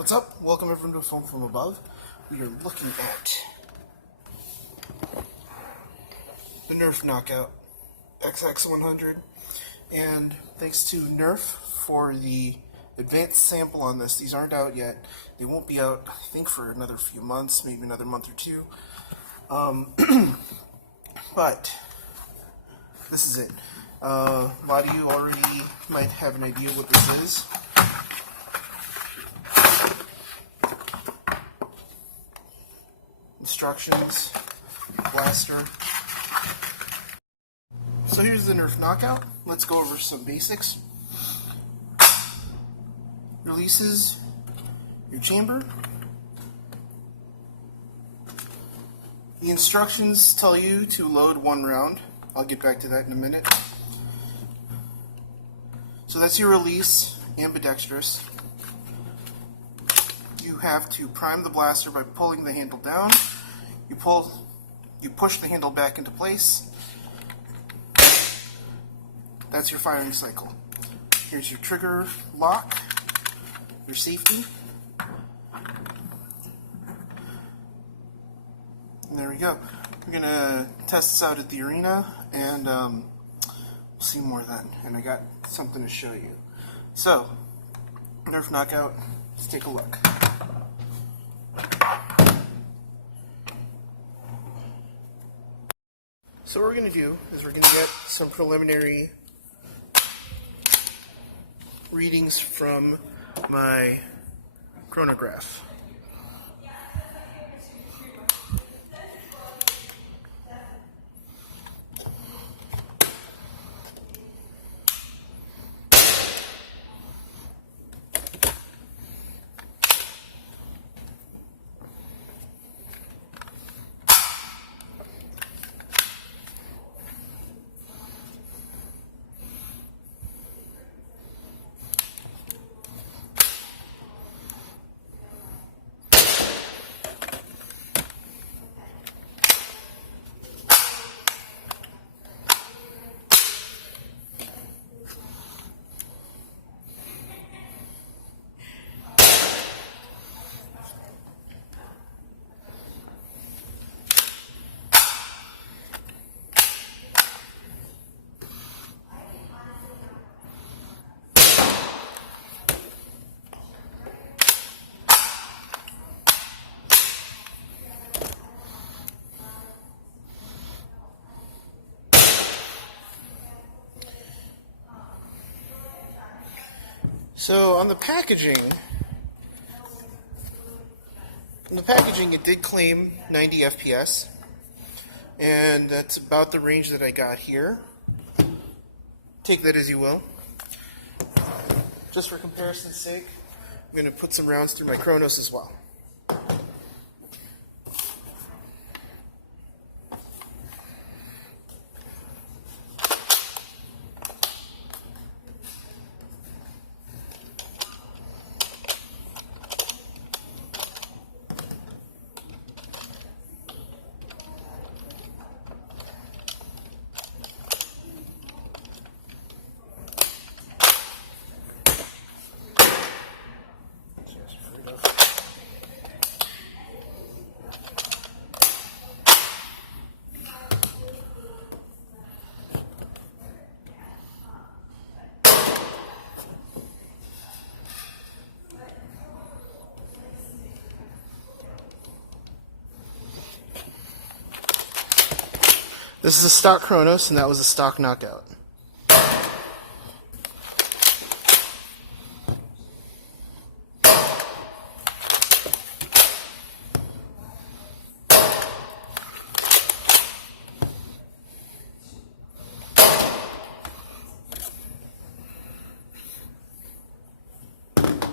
What's up? Welcome everyone to a Film From Above. We are looking at the Nerf Knockout XX-100, and thanks to Nerf for the advanced sample on this. These aren't out yet. They won't be out, I think, for another few months, maybe another month or two. But this is it. A lot of you already might have an idea what this is. Instructions, blaster. So here's the Nerf Knockout. Let's go over some basics. Releases your chamber. The instructions tell you to load one round. I'll get back to that in a minute. So that's your release, ambidextrous. You have to prime the blaster by pulling the handle down. You push the handle back into place. That's your firing cycle. Here's your trigger lock, your safety. And there we go. We're gonna test this out at the arena, and we'll see more then. And I got something to show you. So, Nerf Knockout, let's take a look. So what we're going to do is we're going to get some preliminary readings from my chronograph. So on the packaging, it did claim 90 FPS, and that's about the range that I got here. Take that as you will. Just for comparison's sake, I'm going to put some rounds through my Chronos as well. This is a stock Chronos, and that was a stock Knockout.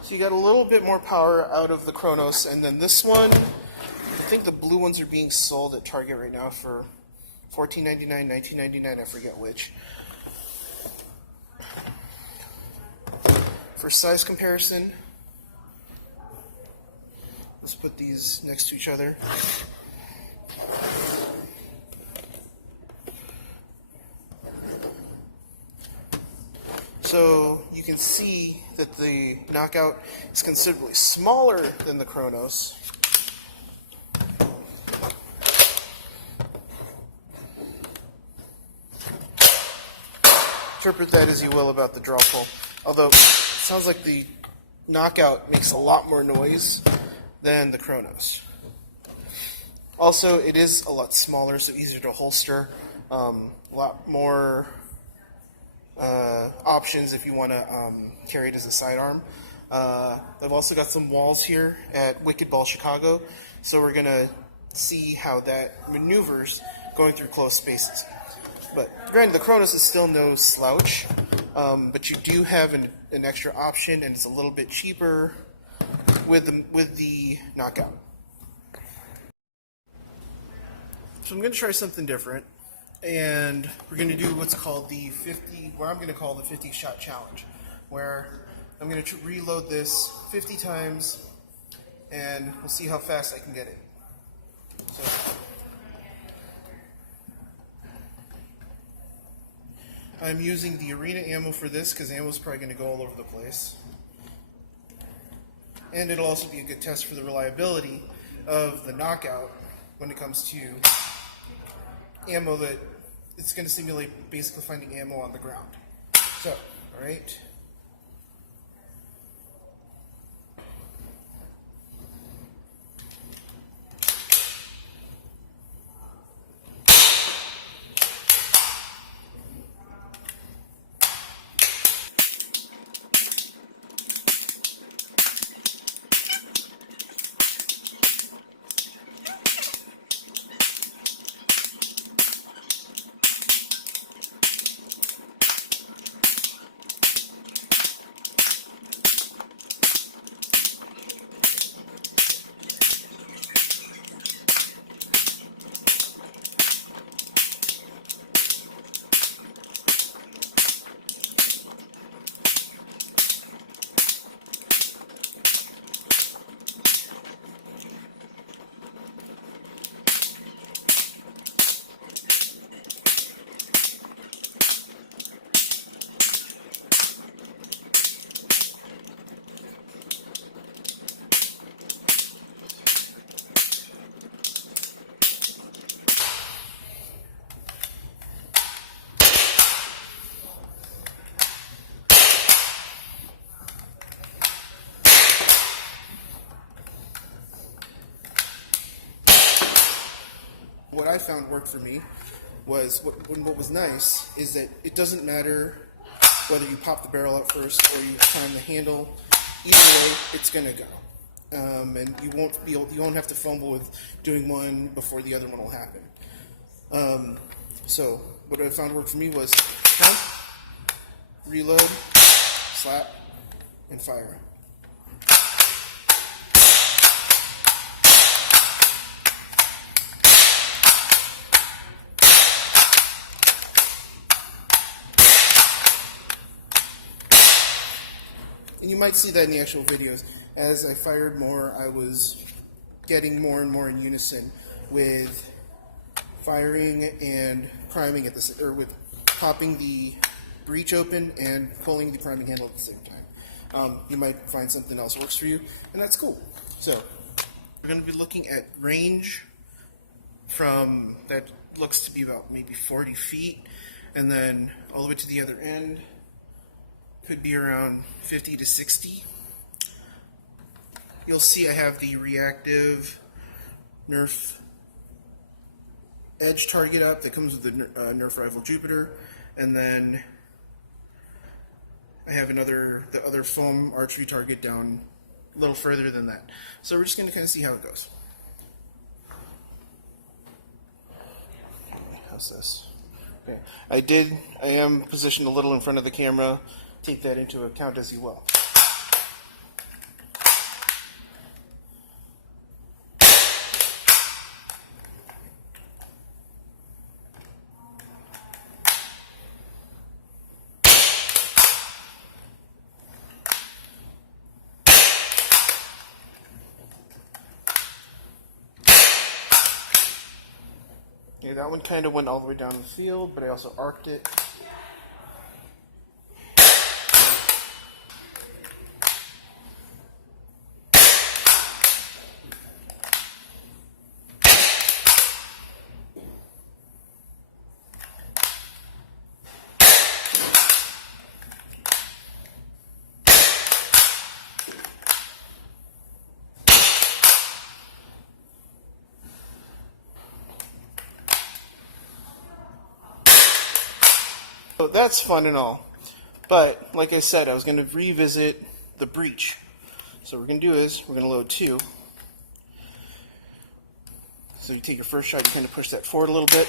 So you got a little bit more power out of the Chronos, and then this one, I think the blue ones are being sold at Target right now for $14.99, $19.99, I forget which. For size comparison, let's put these next to each other. So you can see that the Knockout is considerably smaller than the Chronos. Interpret that as you will about the draw pull. Although it sounds like the Knockout makes a lot more noise than the Chronos. Also, it is a lot smaller, so easier to holster. A lot more options if you want to carry it as a sidearm. I've also got some walls here at Wicked Ball Chicago, so we're going to see how that maneuvers going through closed spaces. But granted, the Chronos is still no slouch, but you do have an extra option, and it's a little bit cheaper with the Knockout. So I'm going to try something different, and we're going to do what's called what I'm going to call the 50-shot challenge, where I'm going to reload this 50 times, and we'll see how fast I can get it. So, I'm using the arena ammo for this because ammo is probably going to go all over the place. And it'll also be a good test for the reliability of the Knockout when it comes to ammo that it's going to simulate basically finding ammo on the ground. So, alright. What I found worked for me was, what was nice is that it doesn't matter whether you pop the barrel out first or you time the handle. Either way, it's going to go. And you won't have to fumble with doing one before the other one will happen. So what I found worked for me was pump, reload, slap, and fire. And you might see that in the actual videos. As I fired more, I was getting more and more in unison with firing and priming at the or with popping the breech open and pulling the priming handle at the same time. You might find something else works for you, and that's cool. So we're going to be looking at range from that looks to be about maybe 40 feet, and then all the way to the other end. Could be around 50 to 60. You'll see I have the reactive Nerf edge target up that comes with the Nerf rifle Jupiter, and then I have the other foam archery target down a little further than that. So we're just going to kind of see how it goes. How's this? Okay. I am positioned a little in front of the camera. Take that into account as you will. Okay, that one kind of went all the way down the field, but I also arced it. So that's fun and all. But, like I said, I was going to revisit the breech. So what we're going to do is, we're going to load 2. So you take your first shot, you kind of push that forward a little bit.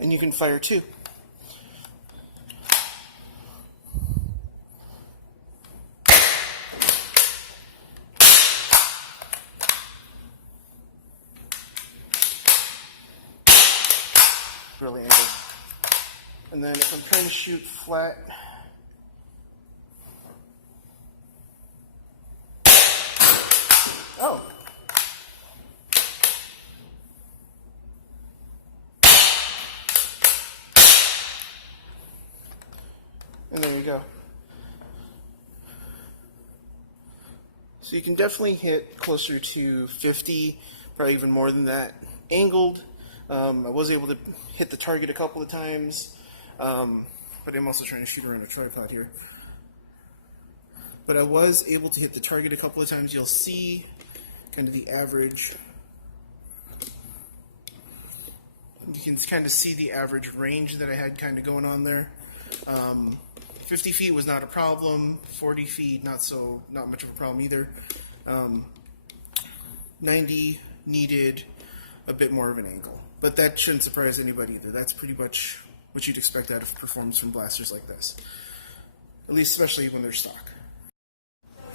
And you can fire 2. Really angled. And then if I'm trying to shoot flat, oh. And there you go. So you can definitely hit closer to 50, probably even more than that. Angled, I was able to hit the target a couple of times, but I'm also trying to shoot around a tripod here. But I was able to hit the target a couple of times. You'll see kind of the average. You can kind of see the average range that I had kind of going on there. 50 feet was not a problem. 40 feet, not much of a problem either. 90 needed a bit more of an angle, but that shouldn't surprise anybody either. That's pretty much what you'd expect out of performance from blasters like this, at least especially when they're stock.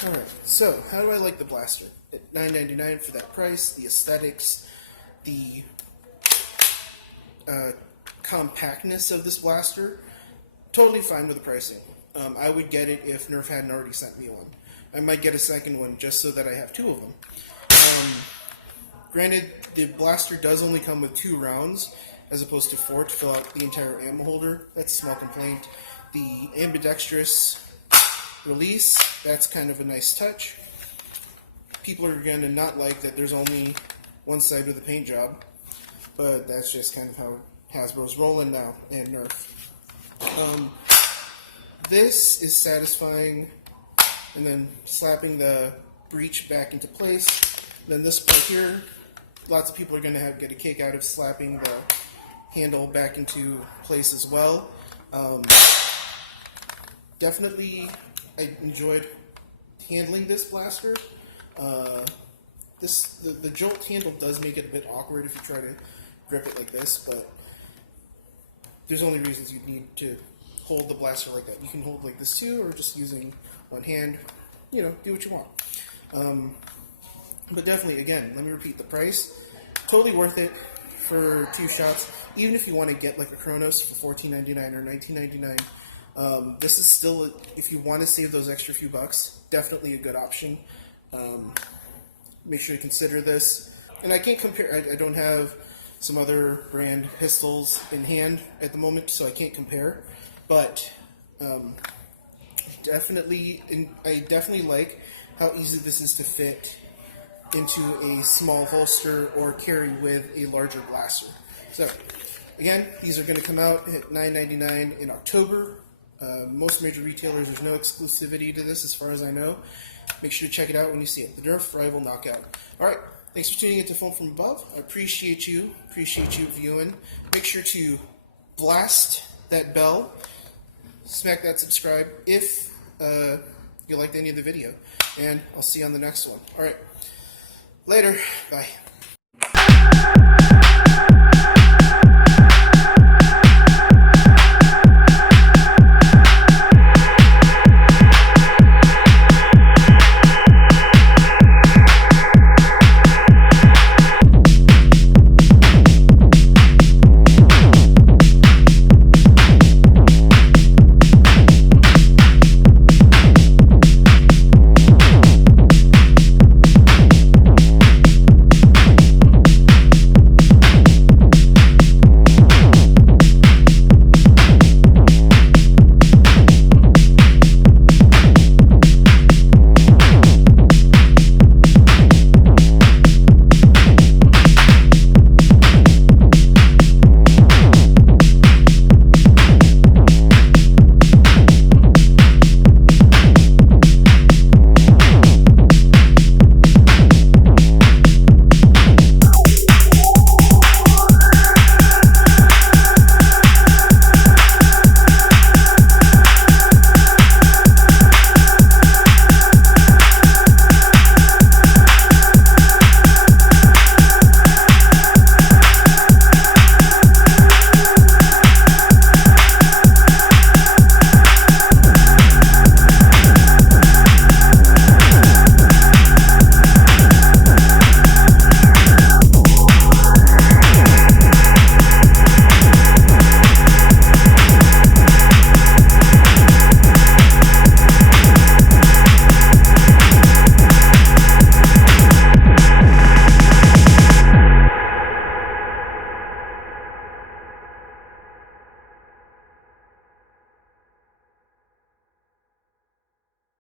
All right, so how do I like the blaster? At $9.99 for that price, the aesthetics, the compactness of this blaster. Totally fine with the pricing. I would get it if Nerf hadn't already sent me one. I might get a second one just so that I have 2 of them. Granted, the blaster does only come with 2 rounds as opposed to 4 to fill out the entire ammo holder. That's a small complaint. The ambidextrous release, that's kind of a nice touch. People are going to not like that there's only one side with a paint job, but that's just kind of how Hasbro's rolling now, and Nerf. This is satisfying, and then slapping the breech back into place. Then this part here, lots of people are going to get a kick out of slapping the handle back into place as well. Definitely, I enjoyed handling this blaster. The jolt handle does make it a bit awkward if you try to grip it like this, but there's only reasons you need to hold the blaster like that. You can hold like this too, or just using one hand, you know, do what you want. But definitely, again, let me repeat the price. Totally worth it for 2 shots. Even if you want to get like a Chronos for $14.99 or $19.99, this is still, if you want to save those extra few bucks, definitely a good option. Make sure to consider this. And I can't compare, I don't have some other brand pistols in hand at the moment, so I can't compare. But I definitely like how easy this is to fit into a small holster or carry with a larger blaster. So again, these are going to come out at $9.99 in October. Most major retailers, there's no exclusivity to this as far as I know. Make sure to check it out when you see it. The Nerf Rival Knockout. Alright, thanks for tuning into Film From Above. I appreciate you viewing. Make sure to blast that bell, smack that subscribe if you liked any of the video, and I'll see you on the next one. Alright, later, bye.